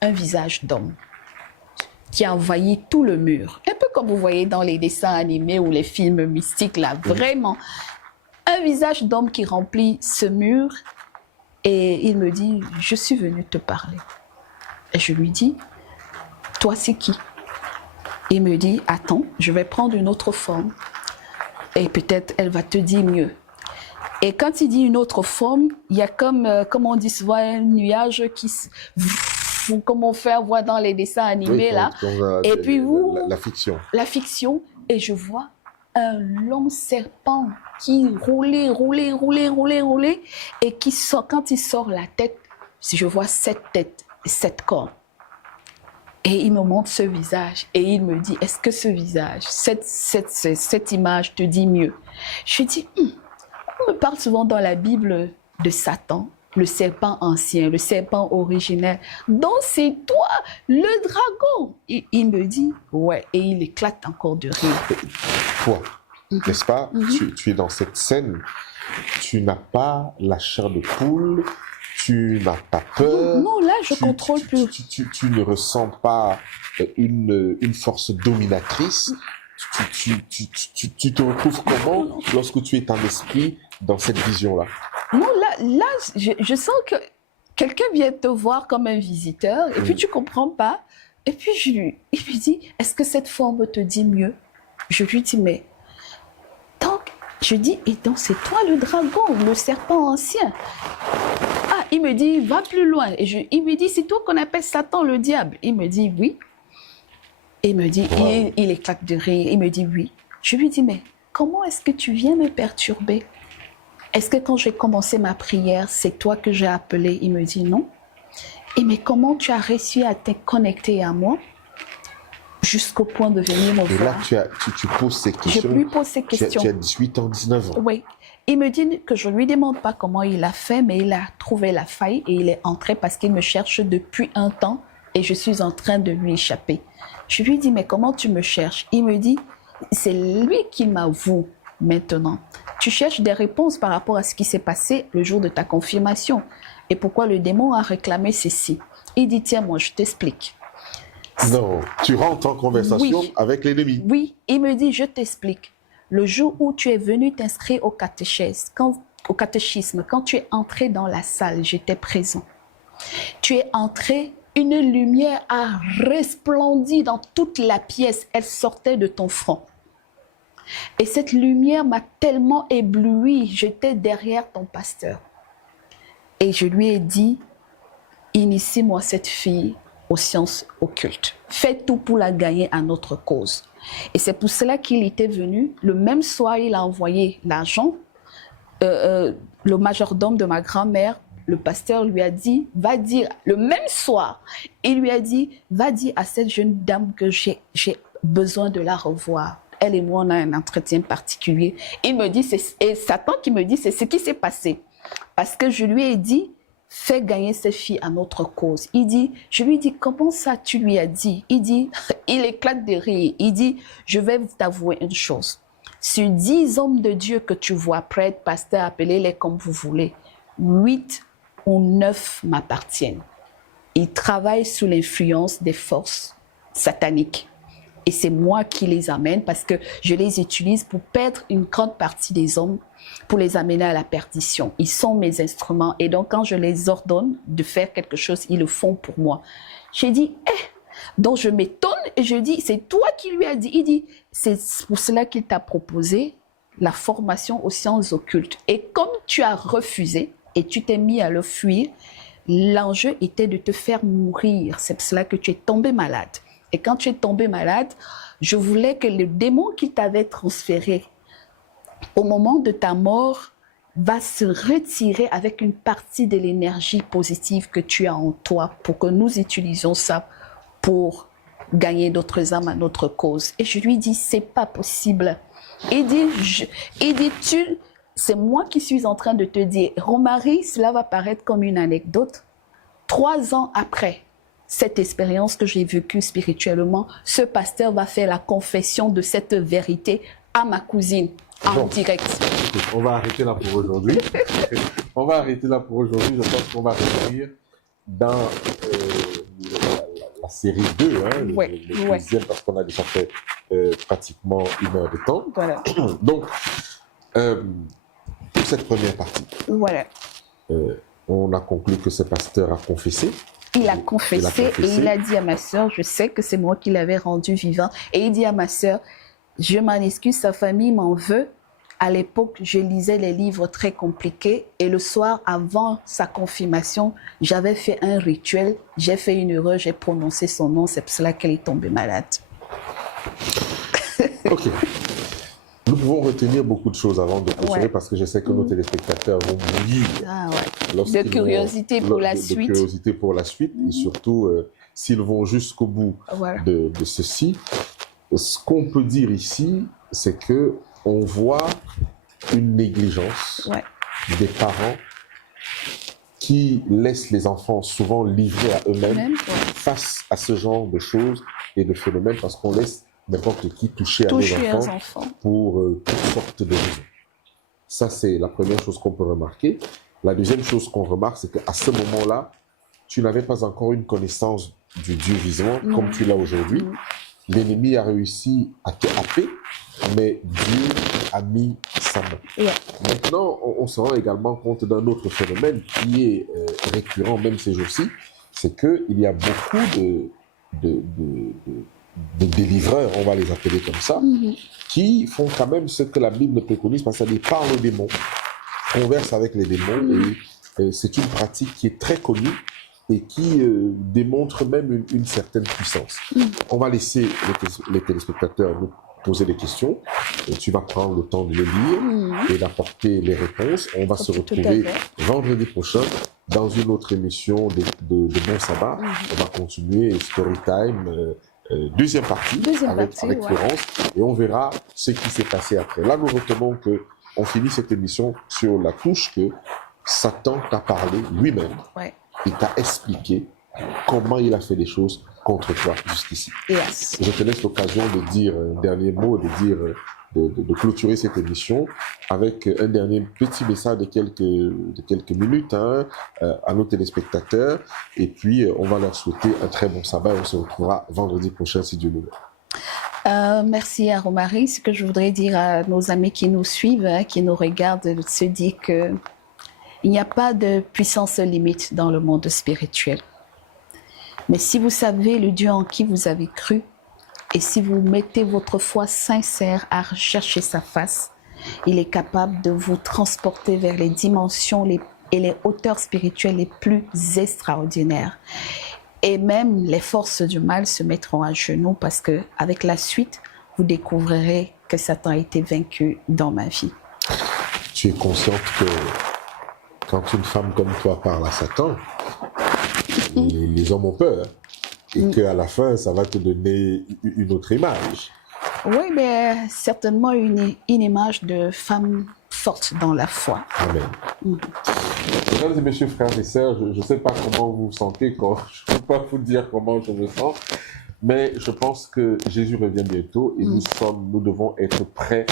un visage d'homme qui a envahi tout le mur. Un peu comme vous voyez dans les dessins animés ou les films mystiques, là, vraiment. Un visage d'homme qui remplit ce mur et il me dit, je suis venu te parler. Et je lui dis, toi c'est qui? Il me dit, attends, je vais prendre une autre forme et peut-être elle va te dire mieux. Et quand il dit une autre forme, il y a comme on dit souvent, un nuage qui comme on fait voir dans les dessins animés, là. Et puis la fiction. La fiction. Et je vois un long serpent qui roulait. Et qui sort, quand il sort la tête, je vois 7 têtes, 7 corps. Et il me montre ce visage. Et il me dit, est-ce que ce visage, cette image te dit mieux? Je dis, on me parle souvent dans la Bible de Satan, le serpent ancien, le serpent originel. Donc c'est toi, le dragon. Et il me dit, ouais, et il éclate encore de rire. Toi, n'est-ce pas, tu es dans cette scène, tu n'as pas la chair de poule, tu n'as pas peur. Non, là, je contrôle plus. Tu ne ressens pas une force dominatrice. Tu te retrouves comment lorsque tu es en esprit dans cette vision-là? Non, là je sens que quelqu'un vient te voir comme un visiteur et puis tu comprends pas. Et puis il me dit, est-ce que cette forme te dit mieux? Je lui dis, mais donc, je dis, et donc c'est toi le dragon, le serpent ancien. Ah, il me dit, va plus loin. Et il me dit, c'est toi qu'on appelle Satan le diable. Il me dit, oui. Il me dit, il éclate de rire. Il me dit, oui. Je lui dis, mais comment est-ce que tu viens me perturber? Est-ce que quand j'ai commencé ma prière, c'est toi que j'ai appelé? Il me dit non. Et mais comment tu as réussi à te connecter à moi jusqu'au point de venir me voir? Et là, tu poses ces questions. Je lui pose ces questions. Tu as 18 ans, 19 ans. Oui. Il me dit que je ne lui demande pas comment il a fait, mais il a trouvé la faille et il est entré parce qu'il me cherche depuis un temps et je suis en train de lui échapper. Je lui dis, mais comment tu me cherches? Il me dit, c'est lui qui m'avoue maintenant. Tu cherches des réponses par rapport à ce qui s'est passé le jour de ta confirmation. Et pourquoi le démon a réclamé ceci? Il dit, tiens, moi, je t'explique. Non, tu rentres en conversation avec l'ennemi. Oui, il me dit, je t'explique. Le jour où tu es venu t'inscrire au catéchisme, quand tu es entré dans la salle, j'étais présent. Tu es entré, une lumière a resplendi dans toute la pièce. Elle sortait de ton front. Et cette lumière m'a tellement ébloui, j'étais derrière ton pasteur. Et je lui ai dit, initie-moi cette fille aux sciences occultes. Fais tout pour la gagner à notre cause. Et c'est pour cela qu'il était venu. Le même soir, il a envoyé l'argent. Le majordome de ma grand-mère, le pasteur lui a dit, va dire, le même soir, il lui a dit, va dire à cette jeune dame que j'ai besoin de la revoir. Elle et moi, on a un entretien particulier. Il me dit, et Satan qui me dit, c'est ce qui s'est passé. Parce que je lui ai dit, fais gagner cette fille à notre cause. Je lui dis, comment ça tu lui as dit? Il dit, il éclate de rire. Il dit, je vais t'avouer une chose. Sur 10 hommes de Dieu que tu vois, prêtres, pasteurs, appelez-les comme vous voulez, 8 ou 9 m'appartiennent. Ils travaillent sous l'influence des forces sataniques. Et c'est moi qui les amène parce que je les utilise pour perdre une grande partie des hommes, pour les amener à la perdition. Ils sont mes instruments et donc quand je les ordonne de faire quelque chose, ils le font pour moi. J'ai dit, Donc, je m'étonne et je dis, c'est toi qui lui as dit. Il dit, c'est pour cela qu'il t'a proposé la formation aux sciences occultes. Et comme tu as refusé et tu t'es mis à le fuir, l'enjeu était de te faire mourir. C'est pour cela que tu es tombé malade. Et quand tu es tombé malade, je voulais que le démon qu'il t'avait transféré au moment de ta mort va se retirer avec une partie de l'énergie positive que tu as en toi pour que nous utilisions ça pour gagner d'autres âmes à notre cause. Et je lui dis, c'est pas possible. Il dit, c'est moi qui suis en train de te dire, Romary, cela va paraître comme une anecdote. 3 ans après cette expérience que j'ai vécue spirituellement, ce pasteur va faire la confession de cette vérité à ma cousine en direct. On va arrêter là pour aujourd'hui. On va arrêter là pour aujourd'hui. Je pense qu'on va revenir dans la série 2, hein, le deuxième, parce qu'on a déjà fait pratiquement 1 heure de temps. Voilà. Donc, pour cette première partie, voilà. On a conclu que ce pasteur a confessé. Il a confessé et il a dit à ma sœur, je sais que c'est moi qui l'avais rendu vivant. Et il dit à ma sœur, je m'en excuse, sa famille m'en veut. À l'époque, je lisais les livres très compliqués et le soir, avant sa confirmation, j'avais fait un rituel. J'ai fait une erreur, j'ai prononcé son nom, c'est pour cela qu'elle est tombée malade. Ok. Nous pouvons retenir beaucoup de choses avant de continuer parce que je sais que nos téléspectateurs vont bouillir. Ah ouais. De curiosité pour la suite. De curiosité pour la suite et surtout s'ils vont jusqu'au bout de ceci. Ce qu'on peut dire ici, c'est que on voit une négligence des parents qui laissent les enfants souvent livrés à eux-mêmes face à ce genre de choses et de phénomènes parce qu'on laisse n'importe qui toucher à nos enfants pour toutes sortes de raisons. Ça, c'est la première chose qu'on peut remarquer. La deuxième chose qu'on remarque, c'est qu'à ce moment-là, tu n'avais pas encore une connaissance du Dieu vivant comme tu l'as aujourd'hui. L'ennemi a réussi à te happer, mais Dieu a mis sa main. Maintenant, on se rend également compte d'un autre phénomène qui est récurrent même ces jours-ci, c'est qu'il y a beaucoup de délivreurs, on va les appeler comme ça, qui font quand même ce que la Bible préconise, parce qu'ils parlent aux démons, conversent avec les démons, et c'est une pratique qui est très connue et qui démontre même une certaine puissance. On va laisser les téléspectateurs nous poser des questions, et tu vas prendre le temps de les lire et d'apporter les réponses. On va se retrouver vendredi prochain dans une autre émission de Bon Sabbat. On va continuer Storytime, deuxième partie avec Florence, et on verra ce qui s'est passé après. Là, nous retenons qu'on finit cette émission sur la touche que Satan t'a parlé lui-même. Il t'a expliqué comment il a fait les choses contre toi jusqu'ici. Je te laisse l'occasion de dire un dernier mot, de clôturer cette émission avec un dernier petit message de quelques minutes à nos téléspectateurs. Et puis, on va leur souhaiter un très bon sabbat et on se retrouvera vendredi prochain si Dieu nous veut. Merci à Romary. Ce que je voudrais dire à nos amis qui nous suivent, qui nous regardent, se dire que il n'y a pas de puissance limite dans le monde spirituel. Mais si vous savez le Dieu en qui vous avez cru, et si vous mettez votre foi sincère à rechercher sa face, il est capable de vous transporter vers les dimensions et les hauteurs spirituelles les plus extraordinaires. Et même les forces du mal se mettront à genoux parce que, avec la suite, vous découvrirez que Satan a été vaincu dans ma vie. Tu es consciente que quand une femme comme toi parle à Satan, les hommes ont peur. Et qu'à la fin, ça va te donner une autre image. Oui, mais certainement une image de femme forte dans la foi. Amen. Mesdames et messieurs, frères et sœurs, je ne sais pas comment vous vous sentez, je ne peux pas vous dire comment je me sens, mais je pense que Jésus revient bientôt et nous devons être prêts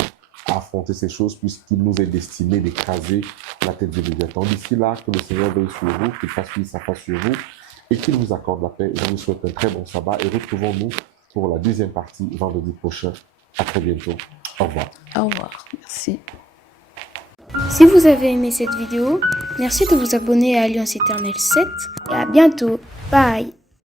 à affronter ces choses puisqu'il nous est destiné d'écraser la tête du Léviathan. D'ici là, que le Seigneur veille sur vous, qu'il fasse lui sa face sur vous et qu'il vous accorde la paix. Je vous souhaite un très bon sabbat et retrouvons-nous pour la deuxième partie vendredi prochain. À très bientôt. Au revoir. Au revoir. Merci. Si vous avez aimé cette vidéo, merci de vous abonner à Alliance Éternelle 7 et à bientôt. Bye.